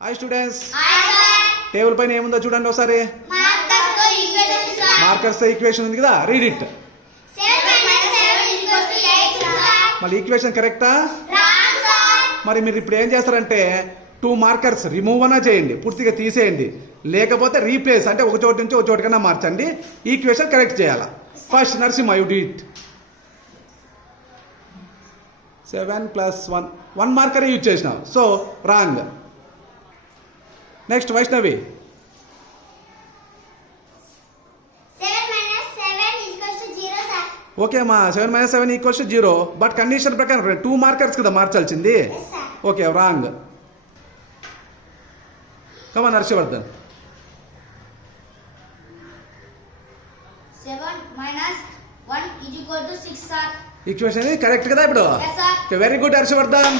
Hi students, hi sir. Table పైన ఏముందో చూడండి ఒకసారి. మార్కర్స్ తో ఈక్వేషన్ సార్. మార్కర్స్ తో ఈక్వేషన్ ఉంది కదా, రీడ్ ఇట్. 7 - 7 = 8 సార్. మళ్ళీ ఈక్వేషన్ కరెక్టా? Wrong sir. మరి మీరు ఇప్పుడు ఏం చేస్తారంటే 2 మార్కర్స్ రిమూవ్ అన్నా చేయండి, పూర్తిగా తీసేయండి, లేకపోతే రీప్లేస్ అంటే ఒక చోటు నుంచి ఒక చోటు కన్నా మార్చండి, ఈక్వేషన్ కరెక్ట్ చేయాలా. First Narasimha you did 7 + 1 marker use చేసినావు, so wrong. Next Vaishnavi. 7 - 7 = 0 sir. Okay అమ్మా, 7 - 7 = 0, బట్ కండిషన్ ప్రకారం 2 మార్కర్స్ కదా మార్చాల్సింది. Yes sir. Okay wrong. Come on Harshavardhan. 7 - 1 = 6 sir. Equation correct కదా ఇప్పుడు? Yes sir. Very good Harshavardhan.